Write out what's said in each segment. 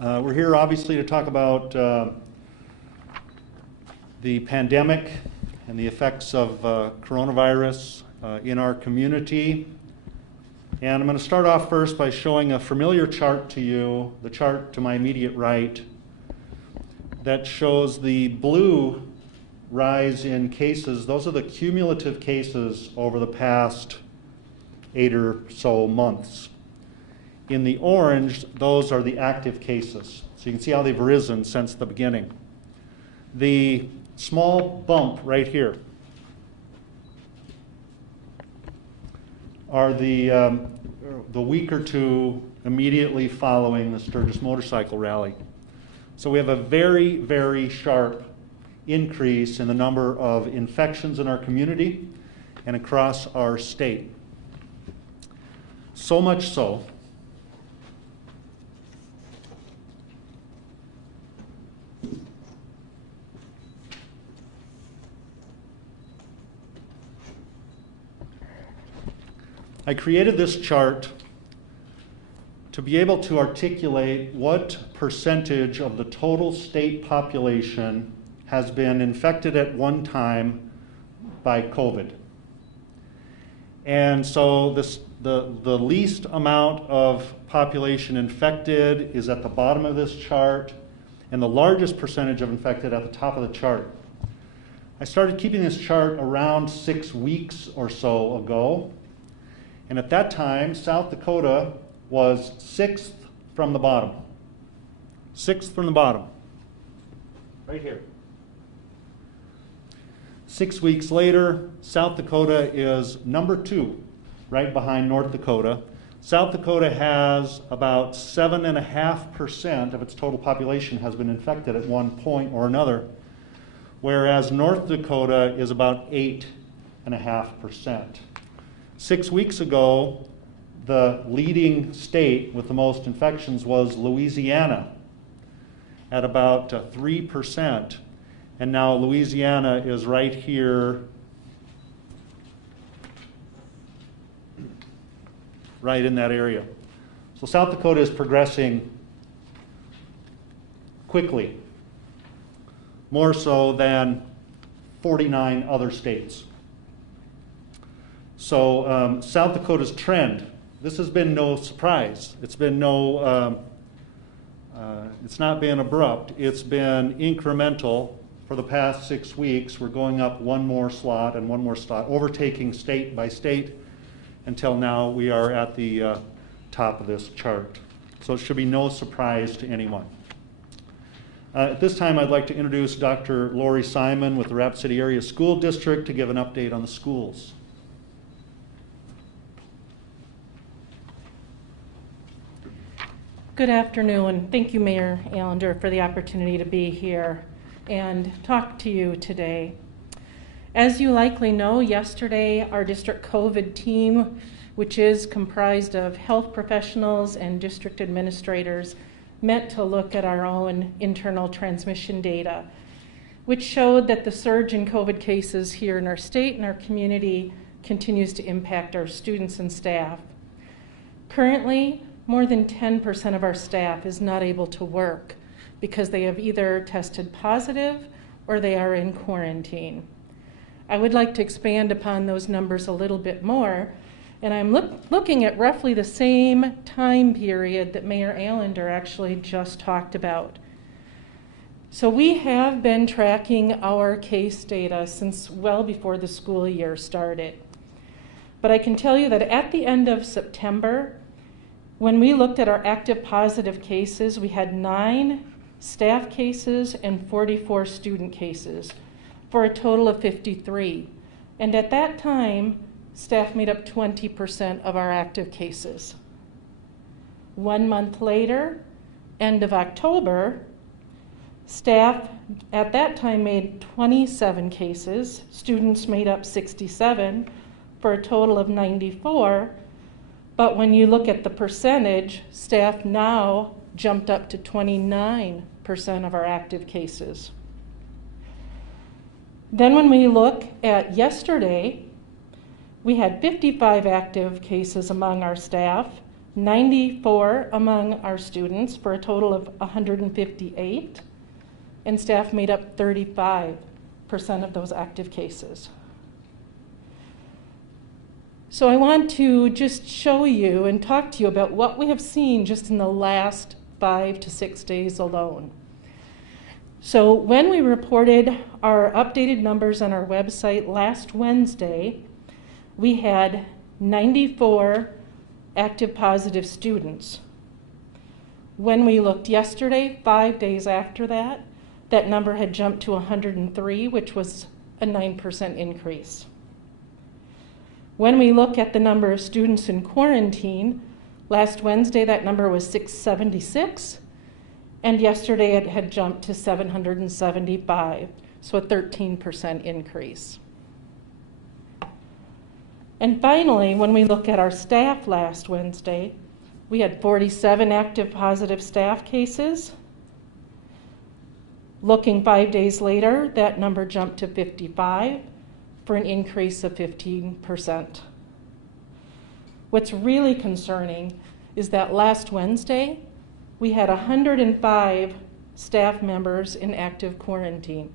We're here obviously to talk about the pandemic and the effects of coronavirus in our community. And I'm going to start off first by showing a familiar chart to you, the chart to my immediate right, that shows the blue rise in cases. Those are the cumulative cases over the past 8 or so months. In the orange, those are the active cases. So you can see how they've risen since the beginning. The small bump right here are the week or two immediately following the Sturgis motorcycle rally. So we have a very, very sharp increase in the number of infections in our community and across our state. So much so I created this chart to be able to articulate what percentage of the total state population has been infected at one time by COVID. And so the least amount of population infected is at the bottom of this chart, and the largest percentage of infected at the top of the chart. I started keeping this chart around 6 weeks or so ago. And at that time, South Dakota was 6th from the bottom. 6th from the bottom, right here. 6 weeks later, South Dakota is number 2, right behind North Dakota. South Dakota has about 7.5% of its total population has been infected at one point or another, whereas North Dakota is about 8.5%. 6 weeks ago, the leading state with the most infections was Louisiana at about 3%. And now Louisiana is right here, right in that area. So South Dakota is progressing quickly, more so than 49 other states. So South Dakota's trend, this has been no surprise. It's been it's not been abrupt. It's been incremental for the past 6 weeks. We're going up one more slot and one more slot, overtaking state by state until now we are at the top of this chart. So it should be no surprise to anyone. At this time, I'd like to introduce Dr. Lori Simon with the Rapid City Area School District to give an update on the schools. Good afternoon. Thank you, Mayor Allender, for the opportunity to be here and talk to you today. As you likely know, yesterday our district COVID team, which is comprised of health professionals and district administrators, met to look at our own internal transmission data, which showed that the surge in COVID cases here in our state and our community continues to impact our students and staff. Currently, more than 10% of our staff is not able to work because they have either tested positive or they are in quarantine. I would like to expand upon those numbers a little bit more, and I'm looking at roughly the same time period that Mayor Allender actually just talked about. So we have been tracking our case data since well before the school year started. But I can tell you that at the end of September, when we looked at our active positive cases, we had 9 staff cases and 44 student cases for a total of 53. And at that time, staff made up 20% of our active cases. 1 month later, end of October, staff at that time made 27 cases, students made up 67 for a total of 94. But when you look at the percentage, staff now jumped up to 29% of our active cases. Then when we look at yesterday, we had 55 active cases among our staff, 94 among our students for a total of 158, and staff made up 35% of those active cases. So I want to just show you and talk to you about what we have seen just in the last 5 to 6 days alone. So when we reported our updated numbers on our website last Wednesday, we had 94 active positive students. When we looked yesterday, 5 days after that, that number had jumped to 103, which was a 9% increase. When we look at the number of students in quarantine, last Wednesday that number was 676, and yesterday it had jumped to 775, so a 13% increase. And finally, when we look at our staff last Wednesday, we had 47 active positive staff cases. Looking 5 days later, that number jumped to 55 for an increase of 15%. What's really concerning is that last Wednesday, we had 105 staff members in active quarantine.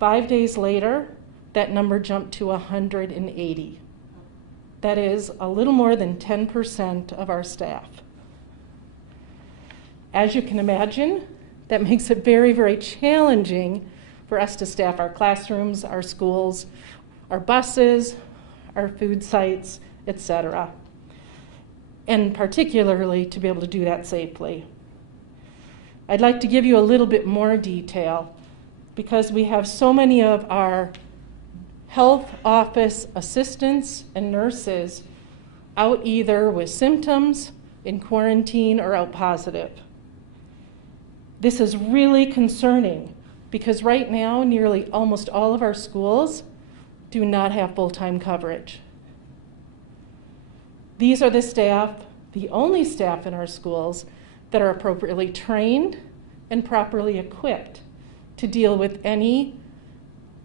5 days later, that number jumped to 180. That is a little more than 10% of our staff. As you can imagine, that makes it very, very challenging for us to staff our classrooms, our schools, our buses, our food sites, etc. And particularly to be able to do that safely. I'd like to give you a little bit more detail because we have so many of our health office assistants and nurses out either with symptoms, in quarantine, or out positive. This is really concerning because right now nearly almost all of our schools do not have full-time coverage. These are the staff, the only staff in our schools that are appropriately trained and properly equipped to deal with any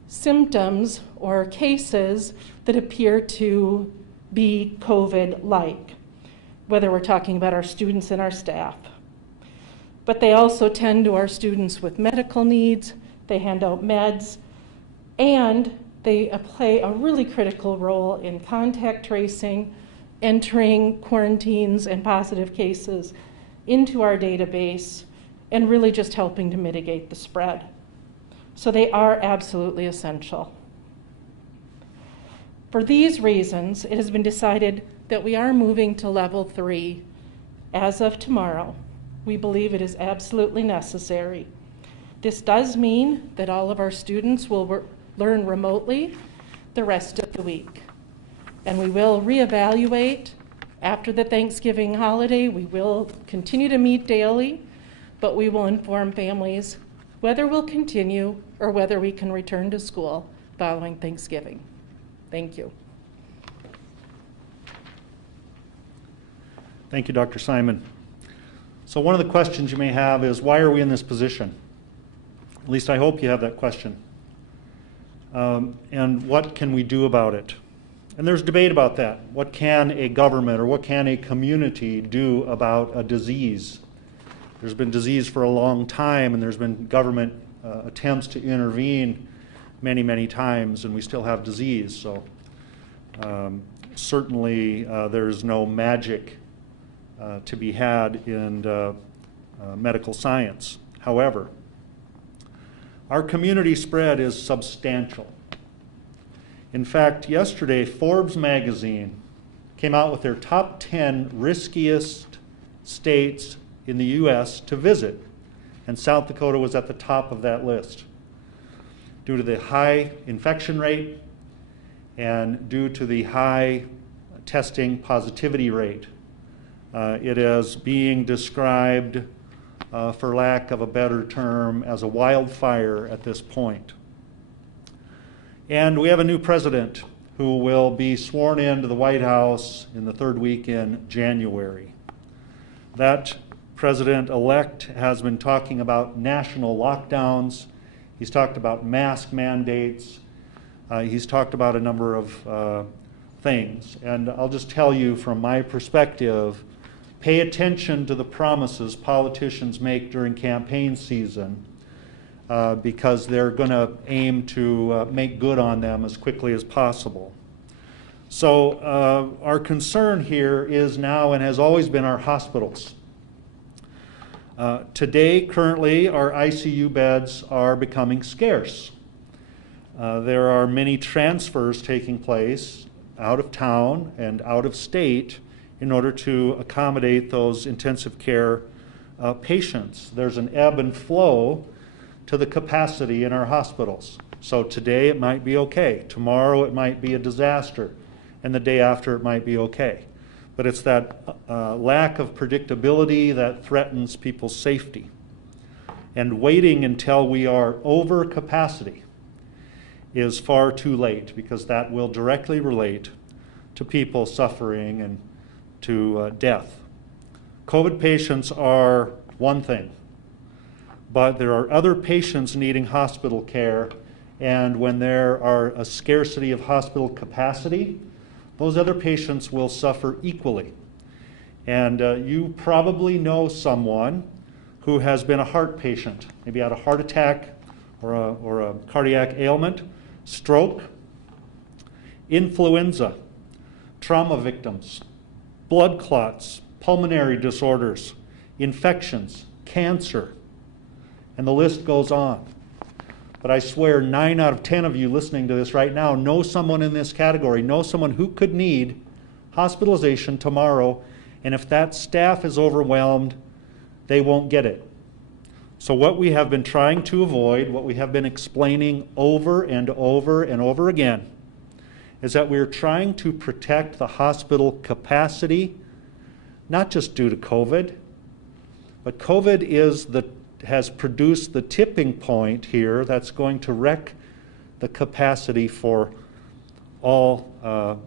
symptoms or cases that appear to be COVID-like, whether we're talking about our students and our staff. But they also tend to our students with medical needs, they hand out meds, and they play a really critical role in contact tracing, entering quarantines and positive cases into our database, and really just helping to mitigate the spread. So they are absolutely essential. For these reasons, it has been decided that we are moving to level 3 as of tomorrow. We believe it is absolutely necessary. This does mean that all of our students will learn remotely the rest of the week. And we will reevaluate after the Thanksgiving holiday. We will continue to meet daily, but we will inform families whether we'll continue or whether we can return to school following Thanksgiving. Thank you. Thank you, Dr. Simon. So one of the questions you may have is, why are we in this position? At least I hope you have that question. And what can we do about it? And there's debate about that. What can a government or what can a community do about a disease? There's been disease for a long time, and there's been government attempts to intervene many, many times, and we still have disease. So certainly there's no magic to be had in medical science. However, our community spread is substantial. In fact, yesterday, Forbes magazine came out with their top 10 riskiest states in the U.S. to visit, and South Dakota was at the top of that list due to the high infection rate and due to the high testing positivity rate. It is being described, for lack of a better term, as a wildfire at this point. And we have a new president who will be sworn into the White House in the third week in January. That president-elect has been talking about national lockdowns. He's talked about mask mandates. He's talked about a number of things. And I'll just tell you from my perspective, pay attention to the promises politicians make during campaign season because they're going to aim to make good on them as quickly as possible. So our concern here is now and has always been our hospitals. Today, currently, our ICU beds are becoming scarce. There are many transfers taking place out of town and out of state in order to accommodate those intensive care patients. There's an ebb and flow to the capacity in our hospitals. So today it might be okay, tomorrow it might be a disaster, and the day after it might be okay. But it's that lack of predictability that threatens people's safety. And waiting until we are over capacity is far too late, because that will directly relate to people suffering and to death. COVID patients are one thing, but there are other patients needing hospital care, and when there are a scarcity of hospital capacity, those other patients will suffer equally. And you probably know someone who has been a heart patient, maybe had a heart attack or a cardiac ailment, stroke, influenza, trauma victims, blood clots, pulmonary disorders, infections, cancer, and the list goes on. But I swear 9 out of 10 of you listening to this right now know someone in this category, know someone who could need hospitalization tomorrow, and if that staff is overwhelmed, they won't get it. So what we have been trying to avoid, what we have been explaining over and over and over again, is that we're trying to protect the hospital capacity, not just due to COVID, but COVID has produced the tipping point here that's going to wreck the capacity for all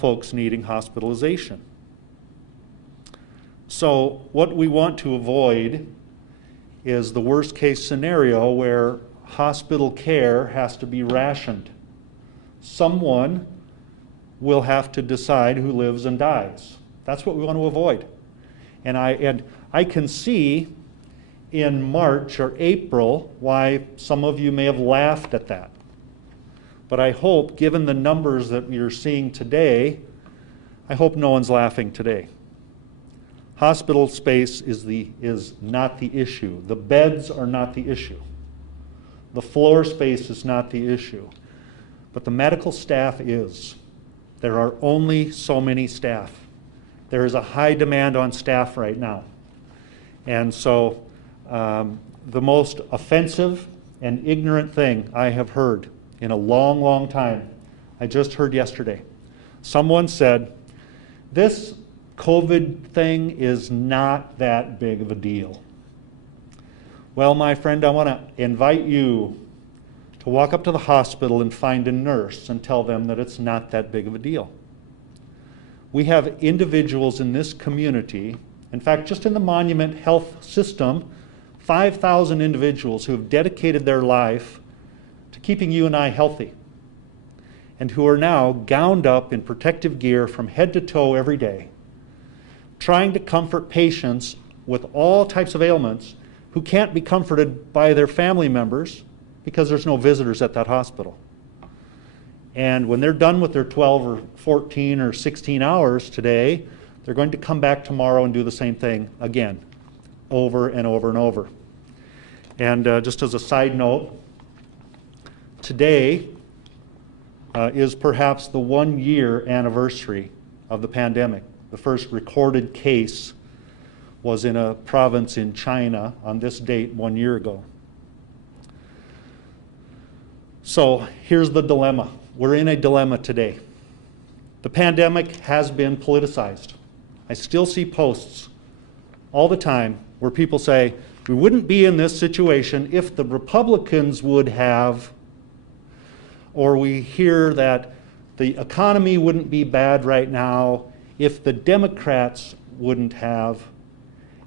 folks needing hospitalization. So what we want to avoid is the worst case scenario where hospital care has to be rationed. Someone will have to decide who lives and dies. That's what we want to avoid. And I can see in March or April why some of you may have laughed at that. But I hope, given the numbers that we are seeing today, I hope no one's laughing today. Hospital space is not the issue. The beds are not the issue. The floor space is not the issue. But the medical staff is. There are only so many staff. There is a high demand on staff right now. And so the most offensive and ignorant thing I have heard in a long, long time, I just heard yesterday. Someone said, this COVID thing is not that big of a deal. Well, my friend, I want to invite you to walk up to the hospital and find a nurse and tell them that it's not that big of a deal. We have individuals in this community, in fact, just in the Monument Health System, 5,000 individuals who have dedicated their life to keeping you and I healthy, and who are now gowned up in protective gear from head to toe every day, trying to comfort patients with all types of ailments who can't be comforted by their family members because there's no visitors at that hospital. And when they're done with their 12 or 14 or 16 hours today, they're going to come back tomorrow and do the same thing again, over and over and over. And just as a side note, today is perhaps the 1-year anniversary of the pandemic. The first recorded case was in a province in China on this date 1 year ago. So here's the dilemma. We're in a dilemma today. The pandemic has been politicized. I still see posts all the time where people say, we wouldn't be in this situation if the Republicans would have, or we hear that the economy wouldn't be bad right now if the Democrats wouldn't have.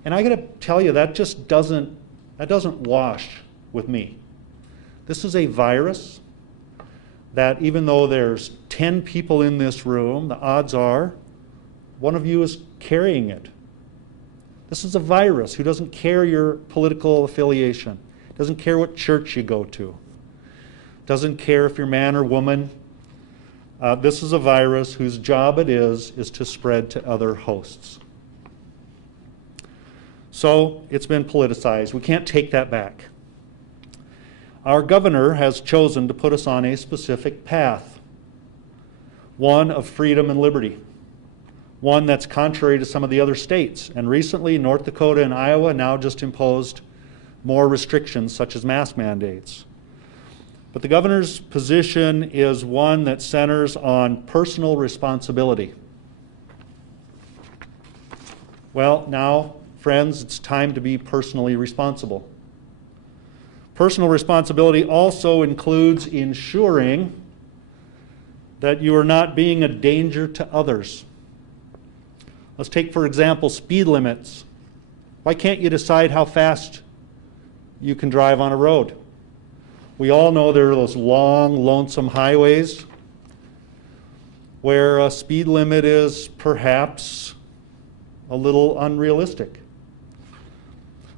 And I got to tell you, that just doesn't wash with me. This is a virus that, even though there's 10 people in this room, the odds are one of you is carrying it This is a virus who doesn't care your political affiliation, doesn't care what church you go to, doesn't care if you're man or woman. This is a virus whose job it is to spread to other hosts. So it's been politicized. We can't take that back. Our governor has chosen to put us on a specific path, one of freedom and liberty, one that's contrary to some of the other states. And recently, North Dakota and Iowa now just imposed more restrictions, such as mask mandates. But the governor's position is one that centers on personal responsibility. Well, now, friends, it's time to be personally responsible. Personal responsibility also includes ensuring that you are not being a danger to others. Let's take, for example, speed limits. Why can't you decide how fast you can drive on a road? We all know there are those long, lonesome highways where a speed limit is perhaps a little unrealistic.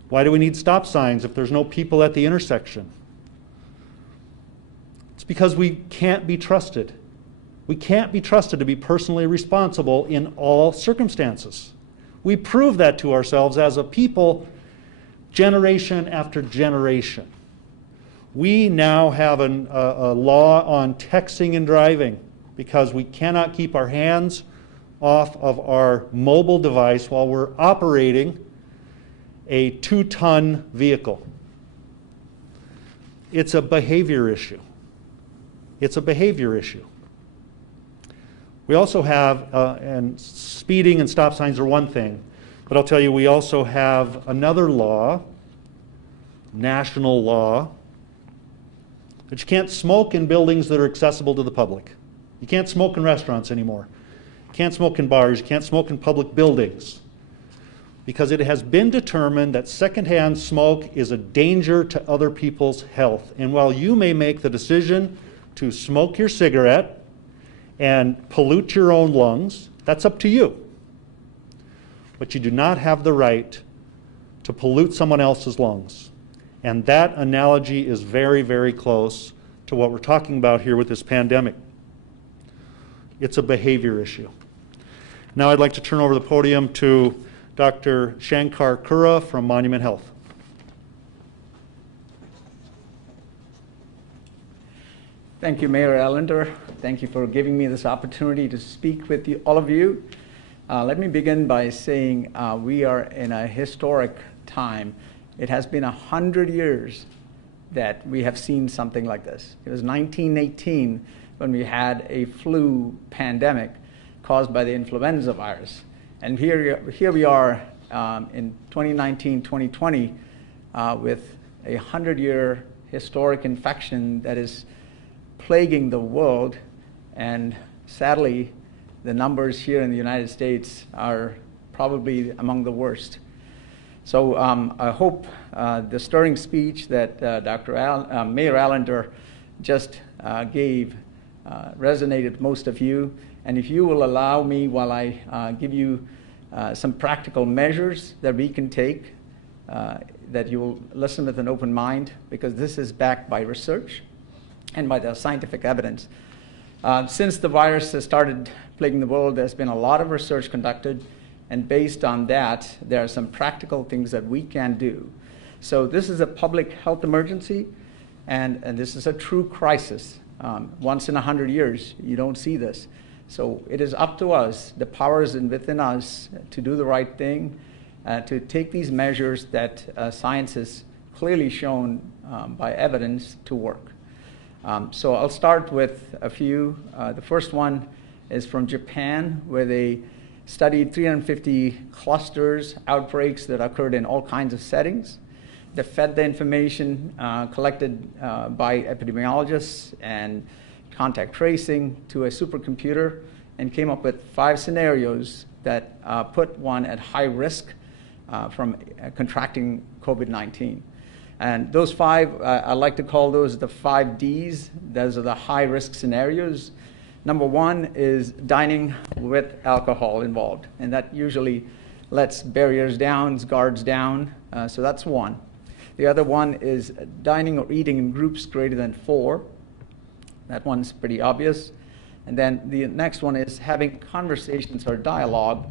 Why do we need stop signs if there's no people at the intersection? It's because we can't be trusted. We can't be trusted to be personally responsible in all circumstances. We prove that to ourselves as a people generation after generation. We now have a law on texting and driving because we cannot keep our hands off of our mobile device while we're operating a 2-ton vehicle. It's a behavior issue. It's a behavior issue. We also have, and speeding and stop signs are one thing, but I'll tell you, we also have another law, national law, that you can't smoke in buildings that are accessible to the public. You can't smoke in restaurants anymore. You can't smoke in bars. You can't smoke in public buildings. Because it has been determined that secondhand smoke is a danger to other people's health. And while you may make the decision to smoke your cigarette and pollute your own lungs, that's up to you. But you do not have the right to pollute someone else's lungs. And that analogy is very, very close to what we're talking about here with this pandemic. It's a behavior issue. Now I'd like to turn over the podium to Dr. Shankar Kura from Monument Health. Thank you, Mayor Allender. Thank you for giving me this opportunity to speak with you, all of you. Let me begin by saying we are in a historic time. It has been 100 years that we have seen something like this. It was 1918 when we had a flu pandemic caused by the influenza virus. And here we are in 2019, 2020 with a 100-year historic infection that is plaguing the world. And sadly, the numbers here in the United States are probably among the worst. So I hope the stirring speech that Mayor Allender just gave resonated with most of you. And if you will allow me while I give you some practical measures that we can take, that you will listen with an open mind, because this is backed by research and by the scientific evidence. Since the virus has started plaguing the world, there's been a lot of research conducted, and based on that, there are some practical things that we can do. So this is a public health emergency, and this is a true crisis. Once in 100 years, you don't see this. So it is up to us, the power is within us, to do the right thing, to take these measures that science has clearly shown by evidence to work. So I'll start with a few. The first one is from Japan, where they studied 350 clusters, outbreaks that occurred in all kinds of settings. They fed the information collected by epidemiologists and contact tracing to a supercomputer and came up with 5 scenarios that put one at high risk from contracting COVID-19. And those 5, I like to call those the 5 Ds. Those are the high risk scenarios. Number 1 is dining with alcohol involved, and that usually lets barriers down, guards down. So that's one. The other one is dining or eating in groups greater than 4. That one's pretty obvious. And then the next one is having conversations or dialogue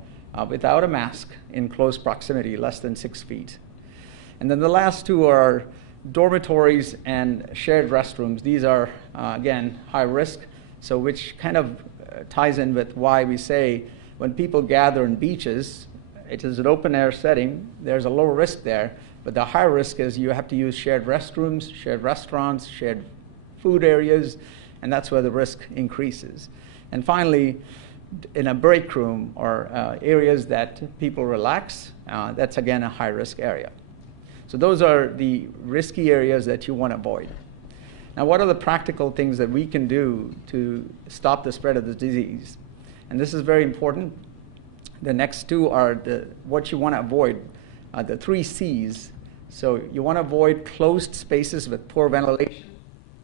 without a mask in close proximity, less than 6 feet. And then the last two are dormitories and shared restrooms. These are, again, high risk, so which kind of ties in with why we say when people gather in beaches, it is an open air setting, there's a low risk there, but the high risk is you have to use shared restrooms, shared restaurants, shared food areas, and that's where the risk increases. And finally, in a break room or areas that people relax, that's again a high risk area. So those are the risky areas that you want to avoid. Now, what are the practical things that we can do to stop the spread of the disease? And this is very important. The next two are what you want to avoid, the 3 C's. So you want to avoid closed spaces with poor ventilation,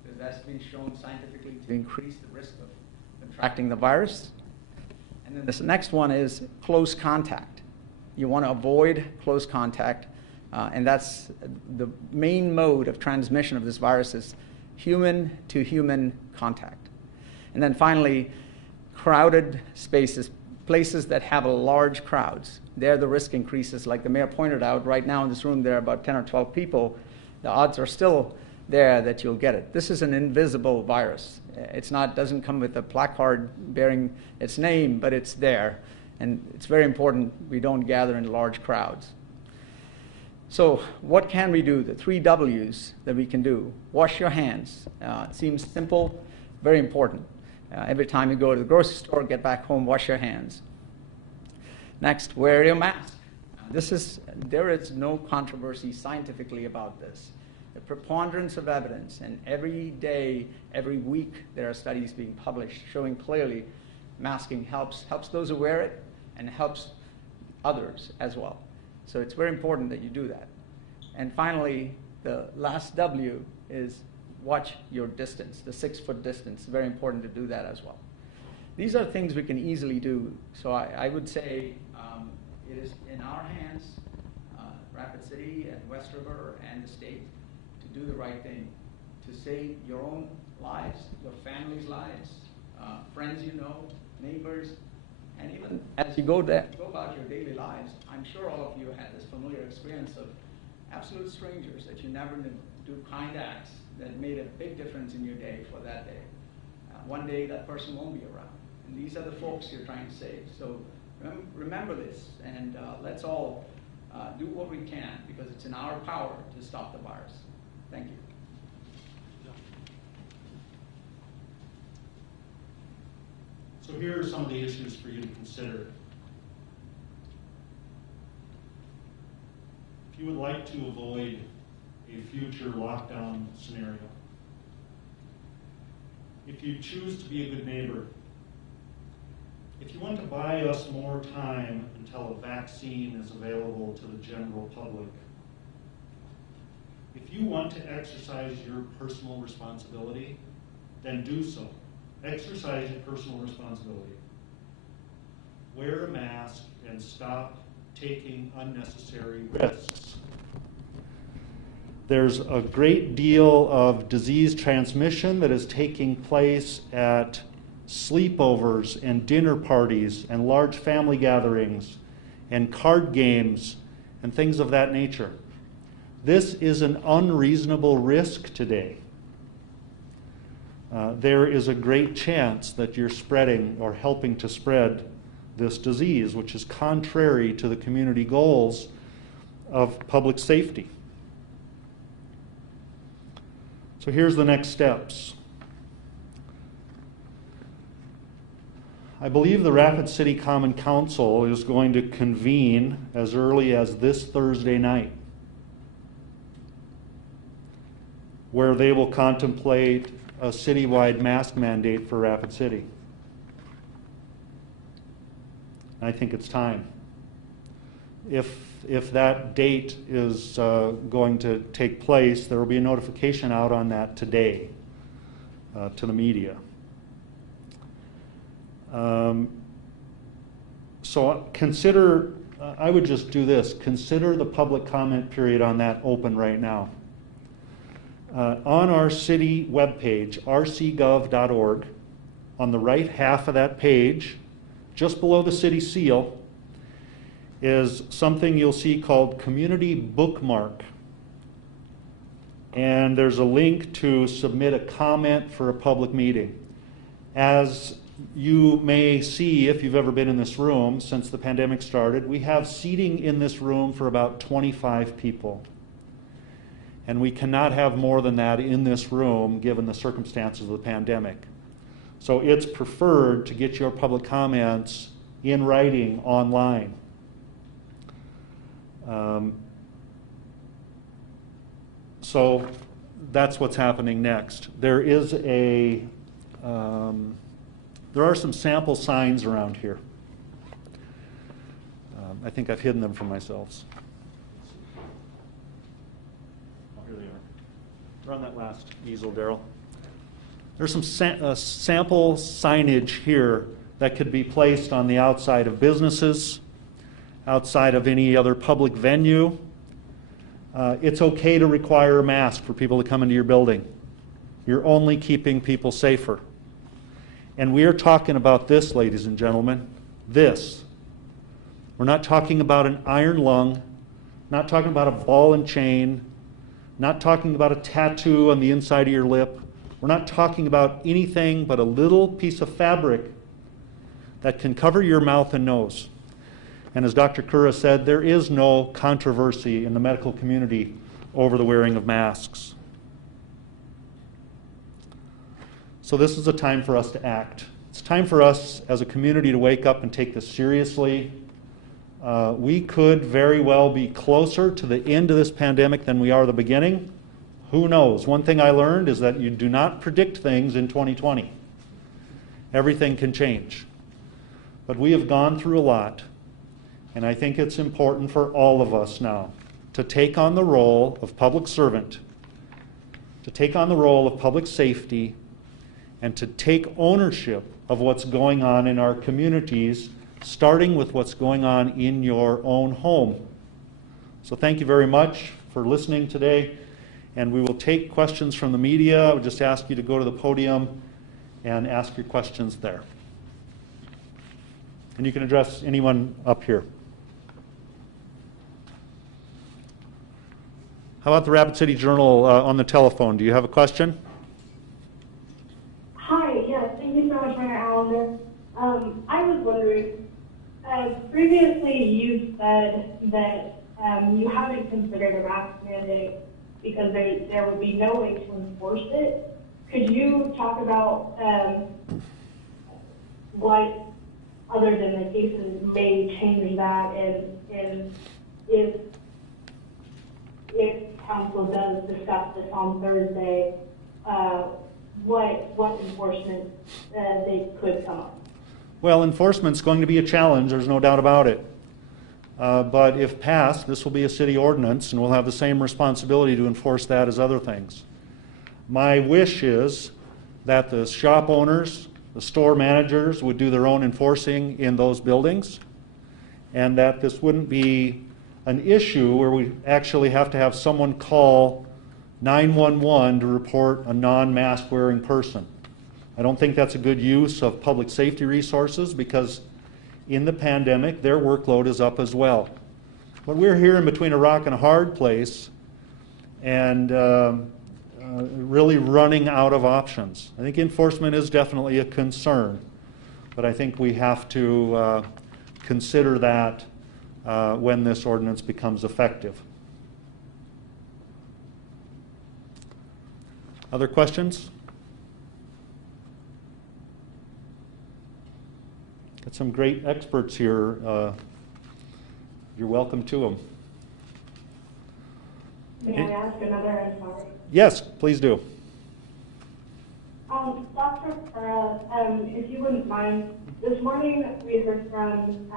because that's been shown scientifically to increase the risk of contracting the virus. And then this next one is close contact. You want to avoid close contact. And that's the main mode of transmission of this virus is human-to-human contact. And then finally, crowded spaces, places that have large crowds. There the risk increases. Like the mayor pointed out, right now in this room there are about 10 or 12 people. The odds are still there that you'll get it. This is an invisible virus. Doesn't come with a placard bearing its name, but it's there. And it's very important we don't gather in large crowds. So what can we do? The 3 W's that we can do. Wash your hands. It seems simple, very important. Every time you go to the grocery store, get back home, wash your hands. Next, wear your mask. There is no controversy scientifically about this. The preponderance of evidence, and every day, every week, there are studies being published showing clearly masking helps those who wear it and helps others as well. So it's very important that you do that. And finally, the last W is watch your distance, the 6-foot distance. Very important to do that as well. These are things we can easily do. So I would say it is in our hands, Rapid City and West River and the state, to do the right thing, to save your own lives, your family's lives, friends you know, neighbors, and even as you go about your daily lives, I'm sure all of you had this familiar experience of absolute strangers that you never knew do kind acts that made a big difference in your day for that day. One day that person won't be around. And these are the folks you're trying to save. So remember this, and let's all do what we can, because it's in our power to stop the virus. Thank you. So here are some of the issues for you to consider. If you would like to avoid a future lockdown scenario, if you choose to be a good neighbor, if you want to buy us more time until a vaccine is available to the general public, if you want to exercise your personal responsibility, then do so. Exercise your personal responsibility. Wear a mask and stop taking unnecessary risks. There's a great deal of disease transmission that is taking place at sleepovers and dinner parties and large family gatherings and card games and things of that nature. This is an unreasonable risk today. There is a great chance that you're spreading or helping to spread this disease, which is contrary to the community goals of public safety. So here's the next steps. I believe the Rapid City Common Council is going to convene as early as this Thursday night, where they will contemplate a citywide mask mandate for Rapid City. I think it's time. If that date is going to take place, there will be a notification out on that today to the media. So consider I would just do this. Consider the public comment period on that open right now. On our city webpage, rcgov.org, on the right half of that page, just below the city seal, is something you'll see called Community Bookmark. And there's a link to submit a comment for a public meeting. As you may see if you've ever been in this room since the pandemic started, we have seating in this room for about 25 people. And we cannot have more than that in this room given the circumstances of the pandemic. So it's preferred to get your public comments in writing online. So that's what's happening next. There are some sample signs around here. I think I've hidden them from myself. Oh, here they are. They're on that last easel, Daryl. There's some sample signage here that could be placed on the outside of businesses, outside of any other public venue. It's okay to require a mask for people to come into your building. You're only keeping people safer. And we are talking about this, ladies and gentlemen, this. We're not talking about an iron lung, not talking about a ball and chain, not talking about a tattoo on the inside of your lip. We're not talking about anything but a little piece of fabric that can cover your mouth and nose. And as Dr. Kura said, there is no controversy in the medical community over the wearing of masks. So this is a time for us to act. It's time for us as a community to wake up and take this seriously. We could very well be closer to the end of this pandemic than we are the beginning. Who knows? One thing I learned is that you do not predict things in 2020. Everything can change. But we have gone through a lot, and I think it's important for all of us now to take on the role of public servant, to take on the role of public safety, and to take ownership of what's going on in our communities, starting with what's going on in your own home. So thank you very much for listening today, and we will take questions from the media. I would just ask you to go to the podium and ask your questions there. And you can address anyone up here. How about the Rapid City Journal on the telephone? Do you have a question? Hi, yes, thank you so much, Mayor Allender. I was wondering, previously you said that you haven't considered a mask mandate because there would be no way to enforce it. Could you talk about what, other than the cases, may change that, and if council does discuss this on Thursday, what enforcement they could come up? Well, enforcement's going to be a challenge, there's no doubt about it. But if passed, this will be a city ordinance, and we'll have the same responsibility to enforce that as other things. My wish is that the shop owners, the store managers would do their own enforcing in those buildings, and that this wouldn't be an issue where we actually have to have someone call 911 to report a non-mask wearing person. I don't think that's a good use of public safety resources, because in the pandemic their workload is up as well. But we're here in between a rock and a hard place, and really running out of options. I think enforcement is definitely a concern, but I think we have to consider that when this ordinance becomes effective. Other questions? Got some great experts here. You're welcome to them. May I ask another? I'm sorry. Yes, please do. Dr. Kura, if you wouldn't mind, this morning we heard from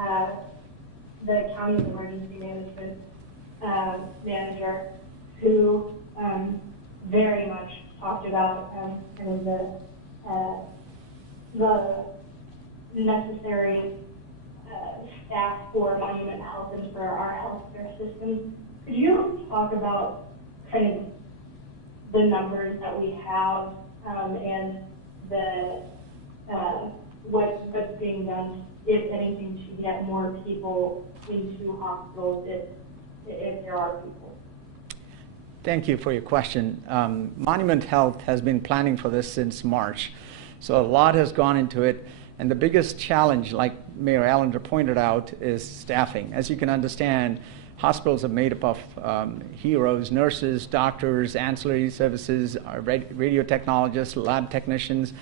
the county's emergency management manager, who very much talked about kind of the necessary staff for Monument Health and for our healthcare system. Could you talk about kind of the numbers that we have and the what's being done, if anything, to get more people into hospitals if there are people? Thank you for your question. Monument Health has been planning for this since March, so a lot has gone into it. And the biggest challenge, like Mayor Allender pointed out, is staffing. As you can understand, hospitals are made up of heroes, nurses, doctors, ancillary services, radio technologists, lab technicians.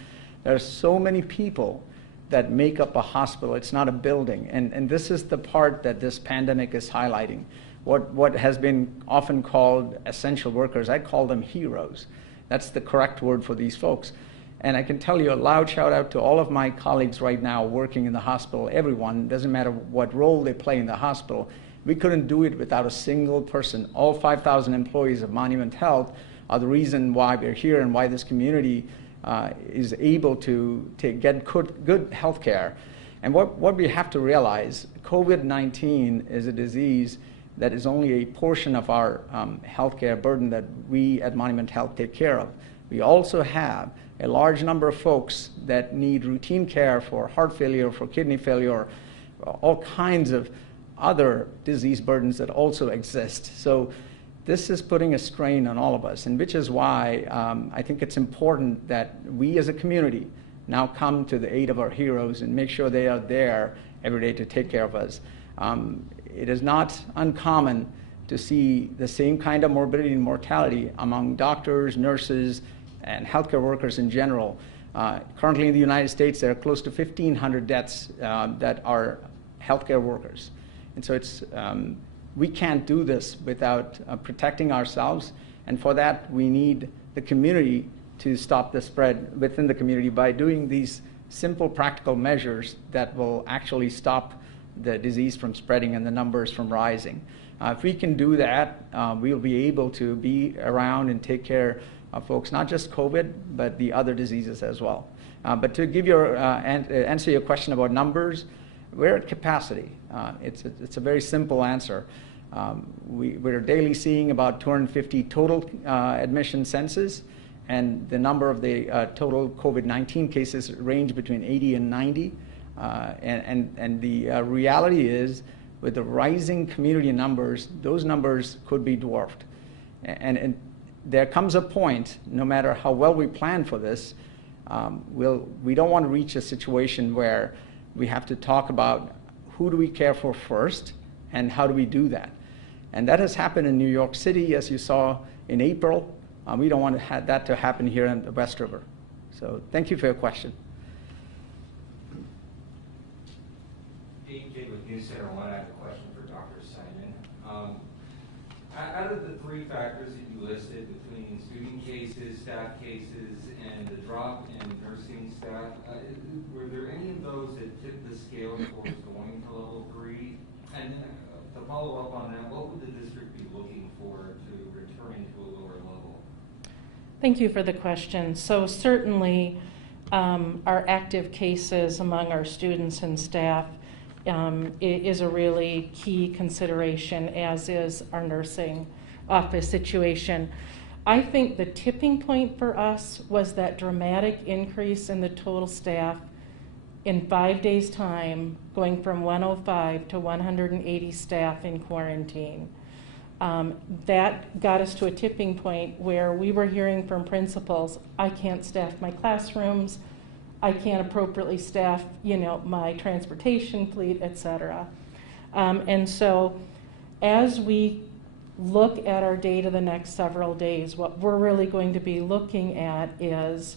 There are so many people that make up a hospital. It's not a building. And this is the part that this pandemic is highlighting. What has been often called essential workers, I call them heroes. That's the correct word for these folks. And I can tell you a loud shout out to all of my colleagues right now working in the hospital, everyone, doesn't matter what role they play in the hospital. We couldn't do it without a single person. All 5,000 employees of Monument Health are the reason why we're here and why this community is able to get good health care. And what we have to realize, COVID-19 is a disease that is only a portion of our healthcare burden that we at Monument Health take care of. We also have a large number of folks that need routine care for heart failure, for kidney failure, all kinds of other disease burdens that also exist. So this is putting a strain on all of us, and which is why I think it's important that we as a community now come to the aid of our heroes and make sure they are there every day to take care of us. It is not uncommon to see the same kind of morbidity and mortality among doctors, nurses, and healthcare workers in general. Currently in the United States, there are close to 1,500 deaths that are healthcare workers. And so we can't do this without protecting ourselves. And for that, we need the community to stop the spread within the community by doing these simple practical measures that will actually stop the disease from spreading and the numbers from rising. If we can do that, we'll be able to be around and take care of folks, not just COVID, but the other diseases as well. But to give answer your question about numbers, we're at capacity. It's a very simple answer. We're daily seeing about 250 total admission census, and the number of the total COVID-19 cases range between 80 and 90. And the reality is, with the rising community numbers, those numbers could be dwarfed. And there comes a point, no matter how well we plan for this, we don't want to reach a situation where we have to talk about who do we care for first and how do we do that. And that has happened in New York City, as you saw in April. We don't want that to happen here in the West River. So thank you for your question. AJ with News Center 1, I have a question for Dr. Simon. Out of the three factors that you listed between student cases, staff cases, and the drop in nursing staff, were there any of those that tipped the scale towards going to level 3? And to follow up on that, what would the district be looking for to returning to a lower level? Thank you for the question. So certainly our active cases among our students and staff is a really key consideration, as is our nursing office situation. I think the tipping point for us was that dramatic increase in the total staff in 5 days' time, going from 105 to 180 staff in quarantine. That got us to a tipping point where we were hearing from principals, I can't staff my classrooms, I can't appropriately staff, my transportation fleet, et cetera. And so as we look at our data the next several days, what we're really going to be looking at is,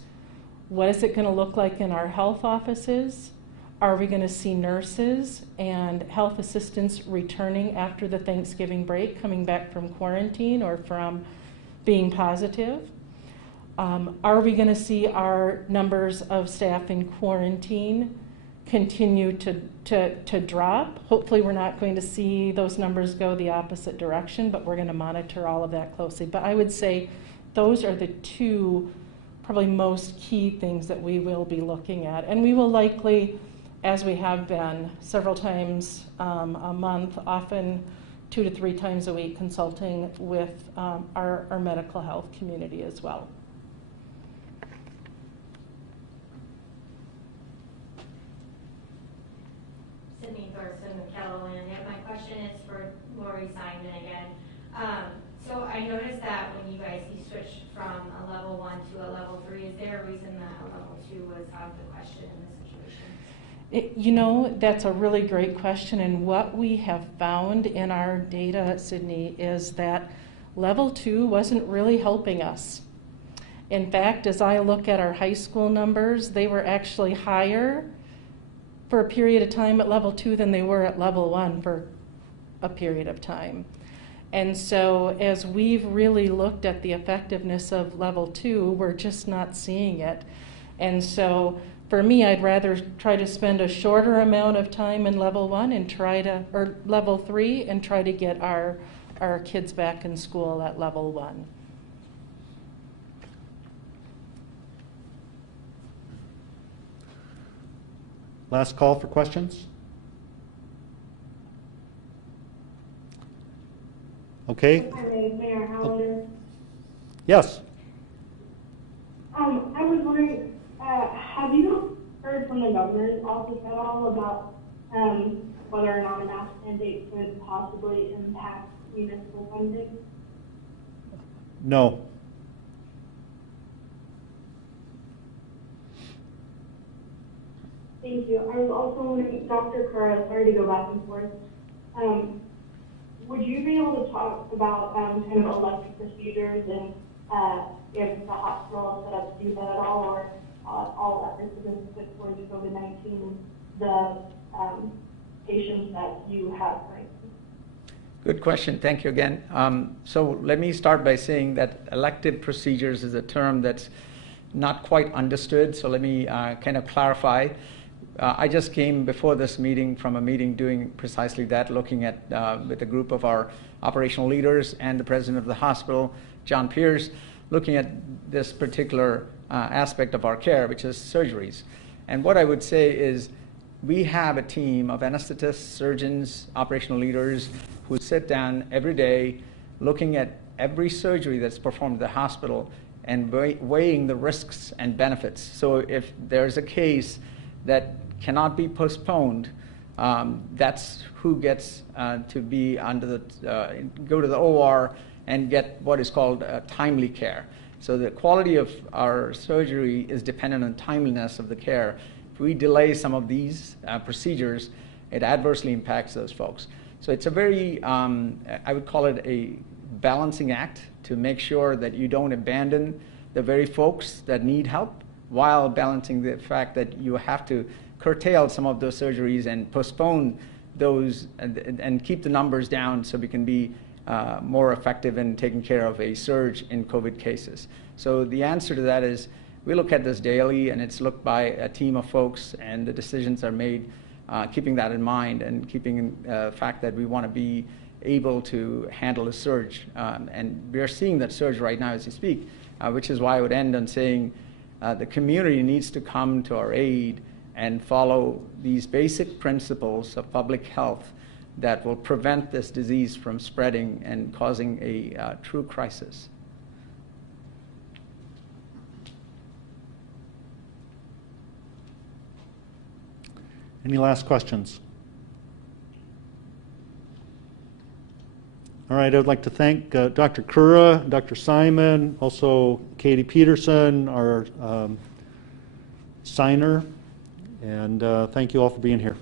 what is it going to look like in our health offices? Are we going to see nurses and health assistants returning after the Thanksgiving break, coming back from quarantine or from being positive? Are we going to see our numbers of staff in quarantine continue to drop? Hopefully we're not going to see those numbers go the opposite direction, but we're going to monitor all of that closely. But I would say those are the two probably most key things that we will be looking at. And we will likely as we have been several times a month, often 2 to 3 times a week, consulting with our medical health community as well. Sydney Thorson with Catalan. My question is for Lori Simon again. So I noticed that when you guys switched from a level 1 to a level 3, is there a reason that a level 2 was out of the question in this situation? You know, that's a really great question, and what we have found in our data, Sydney, is that level 2 wasn't really helping us. In fact, as I look at our high school numbers, they were actually higher for a period of time at level 2 than they were at level 1 for a period of time. And so as we've really looked at the effectiveness of level 2, we're just not seeing it. And so for me, I'd rather try to spend a shorter amount of time in level 1 and or level 3 and try to get our kids back in school at level 1. Last call for questions. Okay. Hi, Mayor Allender. Yes. I was wondering, have you heard from the governor's office at all about whether or not a mask mandate could possibly impact municipal funding? No. Thank you. I was also wondering, Dr. Kura, sorry to go back and forth, would you be able to talk about kind of elective procedures and if the hospital is set up to do that at all, or all efforts have been put towards COVID-19, the patients that you have right now? Good question. Thank you again. So let me start by saying that elective procedures is a term that's not quite understood. So let me kind of clarify. I just came before this meeting from a meeting doing precisely that, looking at with a group of our operational leaders and the president of the hospital, John Pierce, looking at this particular aspect of our care, which is surgeries. And what I would say is we have a team of anesthetists, surgeons, operational leaders who sit down every day looking at every surgery that's performed at the hospital and weighing the risks and benefits. So if there's a case that cannot be postponed, that's who gets to be under the go to the OR and get what is called timely care. So the quality of our surgery is dependent on timeliness of the care. If we delay some of these procedures, it adversely impacts those folks. So it's a very, I would call it a balancing act to make sure that you don't abandon the very folks that need help, while balancing the fact that you have to curtail some of those surgeries and postpone those and keep the numbers down so we can be more effective in taking care of a surge in COVID cases. So the answer to that is we look at this daily, and it's looked by a team of folks, and the decisions are made keeping that in mind and keeping the fact that we want to be able to handle a surge. And we are seeing that surge right now as we speak, which is why I would end on saying the community needs to come to our aid and follow these basic principles of public health that will prevent this disease from spreading and causing a true crisis. Any last questions? All right, I would like to thank Dr. Kura, Dr. Simon, also Katie Peterson, our signer, and thank you all for being here.